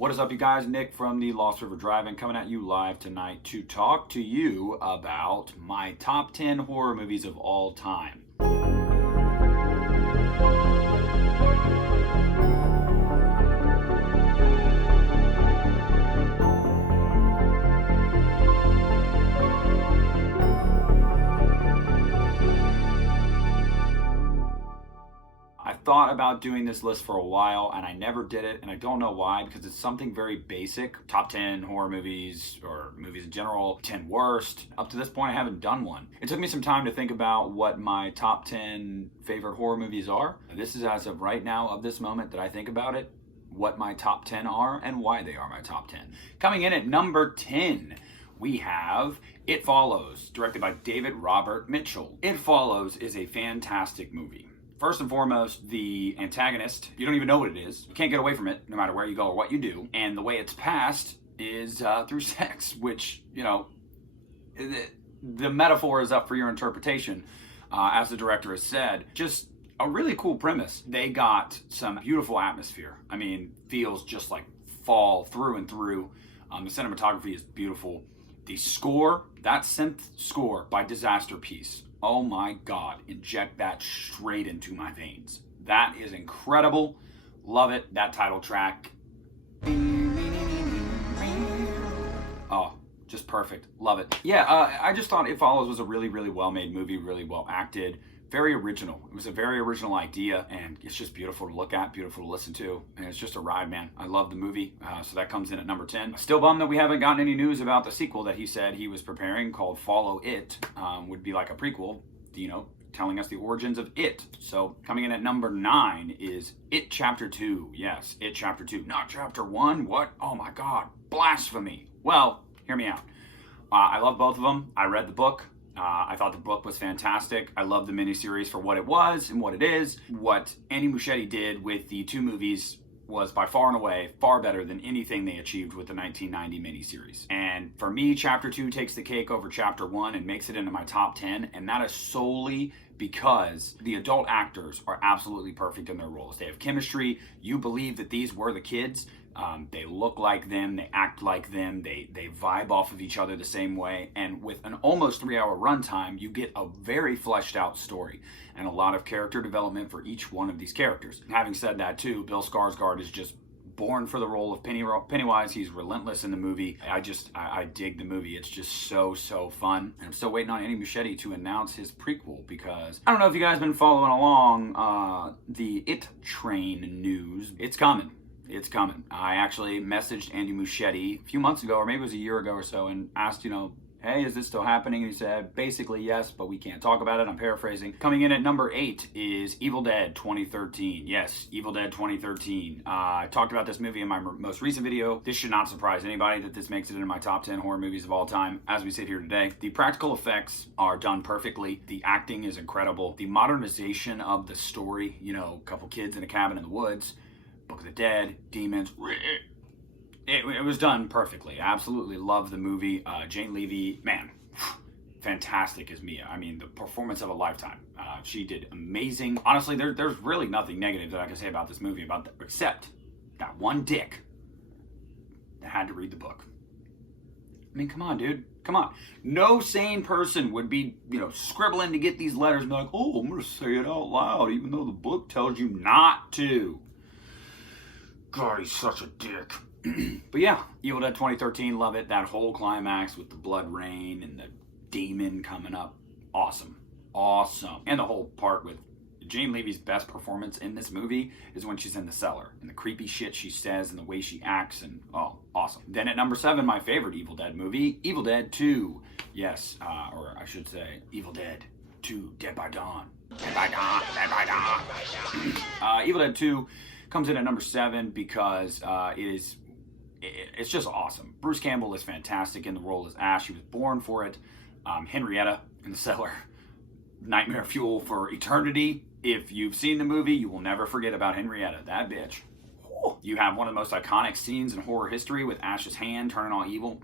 What is up, you guys? Nick from the Lost River Drive-In coming at you live tonight to talk to you about my top 10 horror movies of all time. I thought about doing this list for a while and I never did it, and I don't know why, because it's something very basic. Top 10 horror movies, or movies in general, 10 worst. Up to this point I haven't done one. It took me some time to think about what my top 10 favorite horror movies are. This is as of right now, of this moment that I think about it, what my top 10 are and why they are my top 10. Coming in at number 10, we have It Follows, directed by David Robert Mitchell. It Follows is a fantastic movie. First and foremost, the antagonist, you don't even know what it is. You can't get away from it no matter where you go or what you do. And the way it's passed is through sex, which, you know, the metaphor is up for your interpretation, as the director has said. Just a really cool premise. They got some beautiful atmosphere. I mean, feels just like fall through and through. The cinematography is beautiful. The score, that synth score by Disaster Piece. Oh my God, inject that straight into my veins. That is incredible. Love it. That title track. Oh, just perfect. Love it. Yeah, I just thought It Follows was a really, really well-made movie, really well acted. Very original. It was a very original idea, and it's just beautiful to look at, beautiful to listen to, and it's just a ride, man. I love the movie, so that comes in at number 10. Still bummed that we haven't gotten any news about the sequel that he said he was preparing called Follow It. Would be like a prequel, you know, telling us the origins of It. So coming in at number 9 is It Chapter 2. Yes, It Chapter 2. Not Chapter 1. What? Oh my God. Blasphemy. Well, hear me out. I love both of them. I read the book. I thought the book was fantastic. I love the miniseries for what it was and what it is. What Andy Muschietti did with the two movies was by far and away far better than anything they achieved with the 1990 miniseries. And for me, Chapter 2 takes the cake over Chapter 1 and makes it into my top 10, and that is solely because the adult actors are absolutely perfect in their roles. They have chemistry. You believe that these were the kids. They look like them, they act like them, they vibe off of each other the same way, and with an almost 3-hour runtime, you get a very fleshed out story and a lot of character development for each one of these characters. Having said that too, Bill Skarsgård is just born for the role of Pennywise. He's relentless in the movie. I dig the movie. It's just so fun. And I'm still waiting on Andy Muschietti to announce his prequel, because I don't know if you guys have been following along the It Train news. It's coming. It's coming. I actually messaged Andy Muschietti a few months ago, or maybe it was a year ago or so, and asked, you know, hey, is this still happening? And he said, basically yes, but we can't talk about it. I'm paraphrasing. Coming in at number 8 is Evil Dead 2013. Yes, Evil Dead 2013. I talked about this movie in my most recent video. This should not surprise anybody that this makes it into my top 10 horror movies of all time as we sit here today. The practical effects are done perfectly. The acting is incredible. The modernization of the story, you know, a couple kids in a cabin in the woods, Book of the Dead, demons. It was done perfectly. I absolutely love the movie. Jane Levy, man, fantastic as Mia. I mean, the performance of a lifetime. She did amazing. Honestly, there's really nothing negative that I can say about this movie, except that one dick that had to read the book. I mean, come on, dude. Come on. No sane person would be, you know, scribbling to get these letters and be like, oh, I'm going to say it out loud, even though the book tells you not to. God, he's such a dick. But yeah, Evil Dead 2013, love it. That whole climax with the blood rain and the demon coming up. Awesome. Awesome. And the whole part with Jane Levy's best performance in this movie is when she's in the cellar, and the creepy shit she says and the way she acts, and oh, awesome. Then at number 7, my favorite Evil Dead movie, Evil Dead 2. Yes, or I should say Evil Dead 2, Dead by Dawn. Dead by Dawn, Dead by Dawn. Evil Dead 2 comes in at number 7 because it's just awesome. Bruce Campbell is fantastic in the role as Ash. He was born for it. Henrietta in the cellar, nightmare fuel for eternity. If you've seen the movie, you will never forget about Henrietta, that bitch. You have one of the most iconic scenes in horror history with Ash's hand turning all evil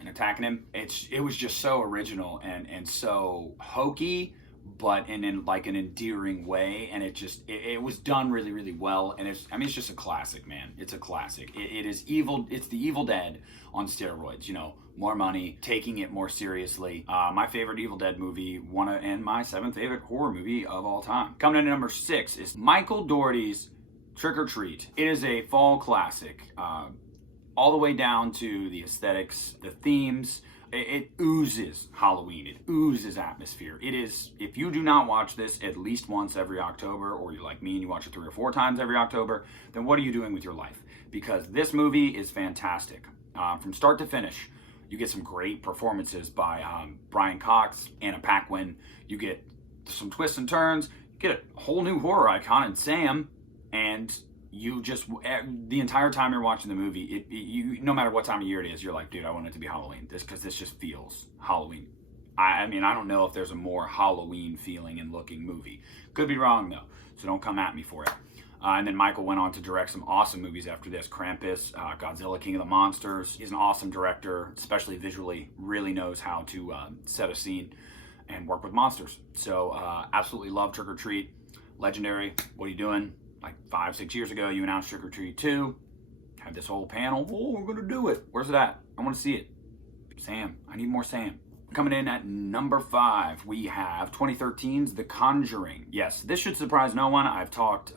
and attacking him. It was just so original and so hokey, but in like an endearing way, and it was done really, really well. And it's just a classic, man. It's a classic. It is evil. It's the Evil Dead on steroids. More money, taking it more seriously. My favorite Evil Dead movie, and my 7th favorite horror movie of all time. Coming in at number 6 is Michael Dougherty's Trick or Treat. It is a fall classic, all the way down to the aesthetics, the themes. It oozes Halloween. It oozes atmosphere. It is, if you do not watch this at least once every October, or you're like me and you watch it 3 or 4 times every October, then what are you doing with your life? Because this movie is fantastic. From start to finish, you get some great performances by Brian Cox, Anna Paquin. You get some twists and turns. You get a whole new horror icon in Sam, and you just, the entire time you're watching the movie, you no matter what time of year it is, you're like, dude, I want it to be Halloween. Because this just feels Halloween. I mean, I don't know if there's a more Halloween feeling and looking movie. Could be wrong though, so don't come at me for it. And then Michael went on to direct some awesome movies after this. Krampus, Godzilla, King of the Monsters. He's an awesome director, especially visually. Really knows how to set a scene and work with monsters. So absolutely love Trick or Treat. Legendary. What are you doing? Like 5-6 years ago, you announced Trick or Treat 2. Had this whole panel. Oh, we're going to do it. Where's it at? I want to see it. Sam. I need more Sam. Coming in at number 5, we have 2013's The Conjuring. Yes, this should surprise no one. I've talked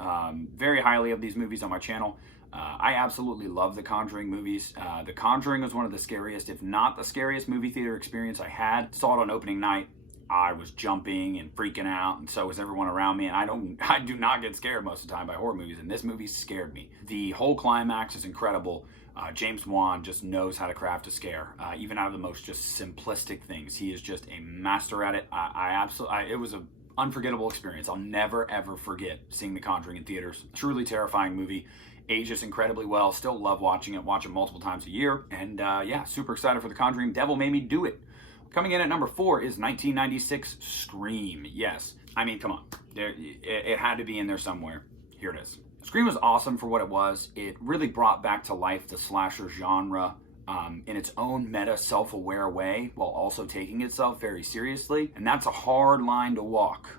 very highly of these movies on my channel. I absolutely love the Conjuring movies. The Conjuring was one of the scariest, if not the scariest movie theater experience I had. Saw it on opening night. I was jumping and freaking out, and so was everyone around me. And I do not get scared most of the time by horror movies, and this movie scared me. The whole climax is incredible. James Wan just knows how to craft a scare, even out of the most just simplistic things. He is just a master at it. It was an unforgettable experience. I'll never ever forget seeing The Conjuring in theaters. Truly terrifying movie. Ages incredibly well. Still love watching it. Watch it multiple times a year. And yeah, super excited for The Conjuring. Devil Made Me Do It. Coming in at number 4 is 1996 Scream. Yes, I mean, come on. It had to be in there somewhere. Here it is. Scream was awesome for what it was. It really brought back to life the slasher genre in its own meta, self-aware way, while also taking itself very seriously. And that's a hard line to walk,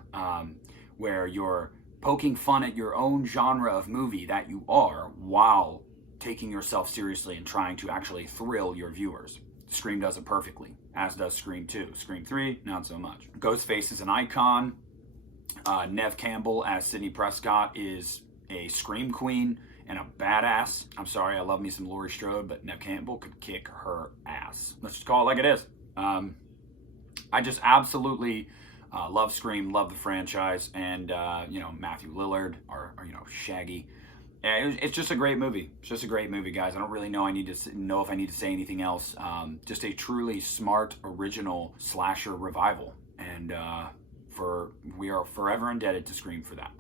where you're poking fun at your own genre of movie that you are, while taking yourself seriously and trying to actually thrill your viewers. Scream does it perfectly, as does Scream 2. Scream 3, not so much. Ghostface is an icon. Neve Campbell as Sidney Prescott is a scream queen and a badass. I'm sorry, I love me some Laurie Strode, but Neve Campbell could kick her ass. Let's just call it like it is. I just absolutely love Scream, love the franchise, and Matthew Lillard or Shaggy. It's just a great movie. It's just a great movie, guys. I don't really know if I need to say anything else. Just a truly smart, original slasher revival, and we are forever indebted to Scream for that.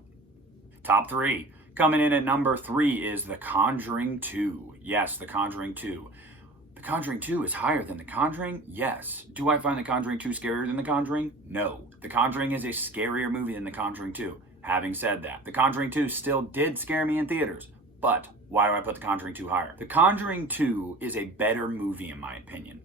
Top 3. Coming in at number 3 is The Conjuring 2. Yes, The Conjuring 2. The Conjuring 2 is higher than The Conjuring? Yes. Do I find The Conjuring 2 scarier than The Conjuring? No. The Conjuring is a scarier movie than The Conjuring 2. Having said that, The Conjuring 2 still did scare me in theaters, but why do I put The Conjuring 2 higher? The Conjuring 2 is a better movie in my opinion.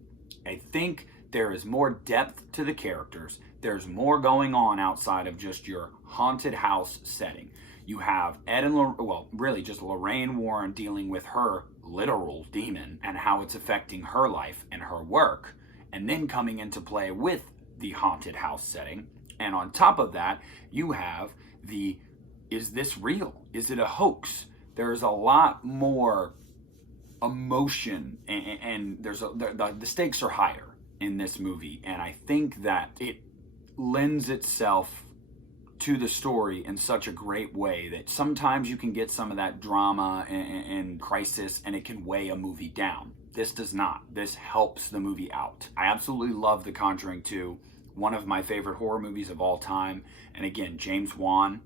I think there is more depth to the characters. There's more going on outside of just your haunted house setting. You have Ed and really just Lorraine Warren dealing with her literal demon and how it's affecting her life and her work, and then coming into play with the haunted house setting. And on top of that, you have is this real? Is it a hoax? There's a lot more emotion, and the stakes are higher in this movie, and I think that it lends itself to the story in such a great way that sometimes you can get some of that drama and crisis, and it can weigh a movie down. This does not. This helps the movie out. I absolutely love The Conjuring 2. One of my favorite horror movies of all time. And again, James Wan,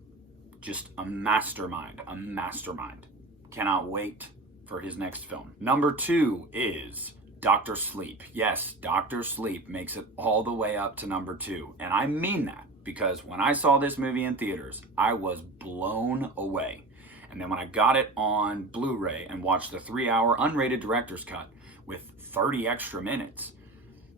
just a mastermind, a mastermind. Cannot wait for his next film. Number 2 is Dr. Sleep. Yes, Dr. Sleep makes it all the way up to number 2. And I mean that, because when I saw this movie in theaters, I was blown away. And then when I got it on Blu-ray and watched the 3-hour unrated director's cut with 30 extra minutes,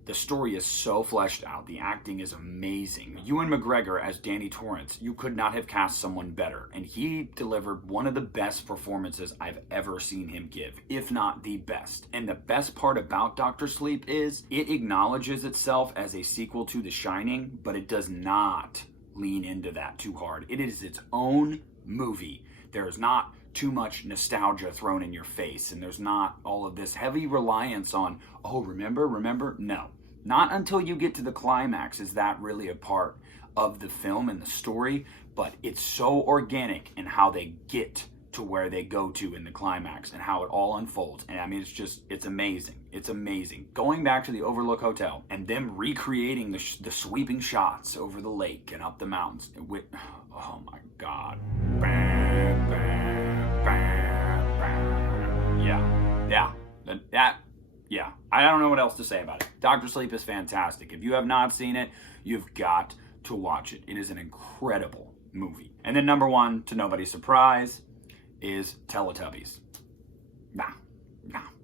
The story is so fleshed out. The acting is amazing. Ewan McGregor as Danny Torrance, you could not have cast someone better. And he delivered one of the best performances I've ever seen him give, if not the best. And the best part about Dr. Sleep is it acknowledges itself as a sequel to The Shining, but it does not lean into that too hard. It is its own movie. There is not too much nostalgia thrown in your face, and there's not all of this heavy reliance on, oh, remember? No. Not until you get to the climax is that really a part of the film and the story, but it's so organic in how they get to where they go to in the climax and how it all unfolds. And I mean, it's amazing. It's amazing. Going back to the Overlook Hotel and them recreating the sweeping shots over the lake and up the mountains with, oh my God. Bam, bam, bam, bam. Yeah. I don't know what else to say about it. Dr. Sleep is fantastic. If you have not seen it, you've got to watch it. It is an incredible movie. And then number one, to nobody's surprise, is Teletubbies. Nah,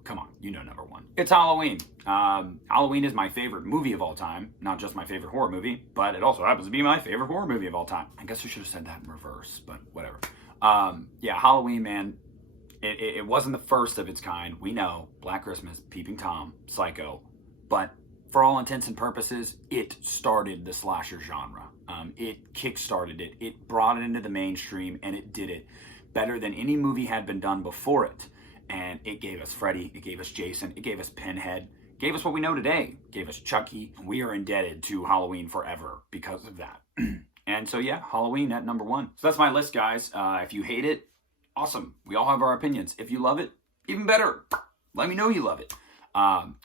come on, you know number one. It's Halloween. Halloween is my favorite movie of all time. Not just my favorite horror movie, but it also happens to be my favorite horror movie of all time. I guess I should have said that in reverse, but whatever. Yeah, Halloween, man, it wasn't the first of its kind. We know, Black Christmas, Peeping Tom, Psycho, but for all intents and purposes, it started the slasher genre. It kickstarted it. It brought it into the mainstream, and it did it better than any movie had been done before it. And it gave us Freddy, it gave us Jason, it gave us Pinhead, it gave us what we know today, it gave us Chucky. We are indebted to Halloween forever because of that. And so yeah, Halloween at number one. So that's my list, guys. If you hate it, awesome. We all have our opinions. If you love it, even better. Let me know you love it.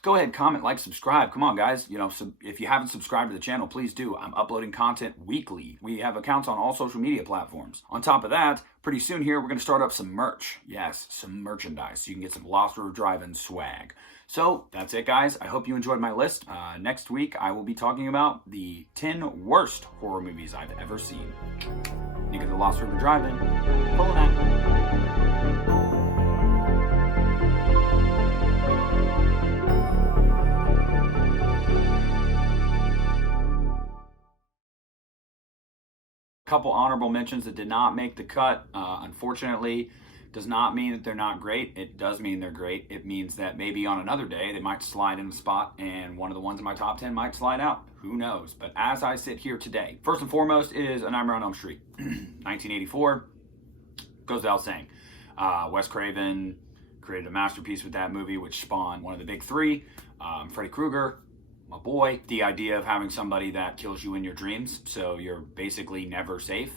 Go ahead, comment, like, subscribe. Come on, guys. You know, so if you haven't subscribed to the channel, please do. I'm uploading content weekly. We have accounts on all social media platforms. On top of that, pretty soon here, we're going to start up some merch. Yes, some merchandise. So you can get some Lost River Drive-In swag. So that's it, guys. I hope you enjoyed my list. Next week, I will be talking about the 10 worst horror movies I've ever seen. Think of the Lost River Drive-In. Pulling out. Couple honorable mentions that did not make the cut. Unfortunately, does not mean that they're not great. It does mean they're great. It means that maybe on another day they might slide in the spot and one of the ones in my top 10 might slide out. Who knows? But as I sit here today, first and foremost is A Nightmare on Elm Street. 1984. Goes without saying. Wes Craven created a masterpiece with that movie, which spawned one of the big three. Freddy Krueger, my boy. The idea of having somebody that kills you in your dreams, so you're basically never safe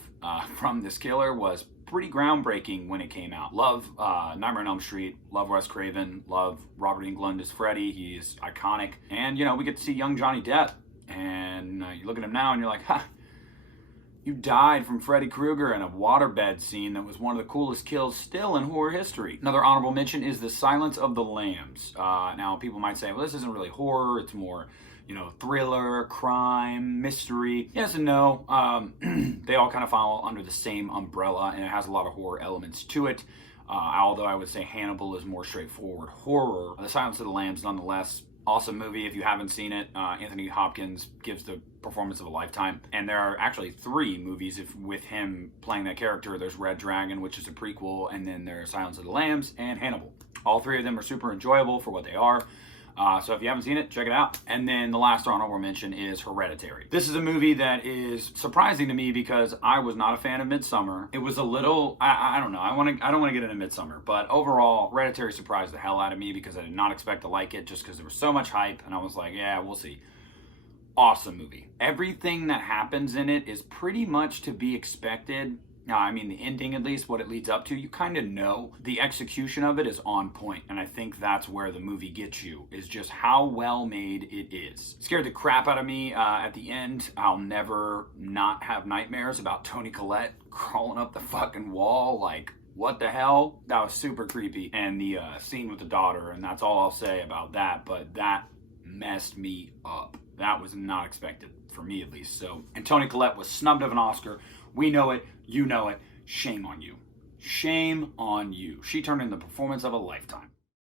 from this killer, was pretty groundbreaking when it came out. Love Nightmare on Elm Street, love Wes Craven, love Robert Englund as Freddy. He's iconic. And, you know, we get to see young Johnny Depp. And you look at him now and you're like, ha, you died from Freddy Krueger in a waterbed scene that was one of the coolest kills still in horror history. Another honorable mention is The Silence of the Lambs. Now, people might say, well, this isn't really horror. It's more, you know, thriller, crime, mystery. Yes and no. They all kind of fall under the same umbrella, and it has a lot of horror elements to it. Although I would say Hannibal is more straightforward horror. The Silence of the Lambs, nonetheless, awesome movie. If you haven't seen it, Anthony Hopkins gives the performance of a lifetime. And there are actually 3 movies with him playing that character. There's Red Dragon, which is a prequel, and then there's Silence of the Lambs and Hannibal. All 3 of them are super enjoyable for what they are. So if you haven't seen it, check it out. And then the last honorable mention is Hereditary. This is a movie that is surprising to me because I was not a fan of Midsommar. It was a little, I don't know, I don't want to get into Midsommar, but overall, Hereditary surprised the hell out of me because I did not expect to like it just because there was so much hype, and I was like, yeah, we'll see. Awesome movie. Everything that happens in it is pretty much to be expected. Now, I mean, the ending, at least, what it leads up to, you kind of know. The execution of it is on point, and I think that's where the movie gets you, is just how well made it is. Scared the crap out of me at the end. I'll never not have nightmares about Toni Collette crawling up the fucking wall, like, what the hell? That was super creepy. And the scene with the daughter, and that's all I'll say about that, but that messed me up. That was not expected, for me at least. So, and Toni Collette was snubbed of an Oscar. We know it. You know it. Shame on you. Shame on you. She turned in the performance of a lifetime.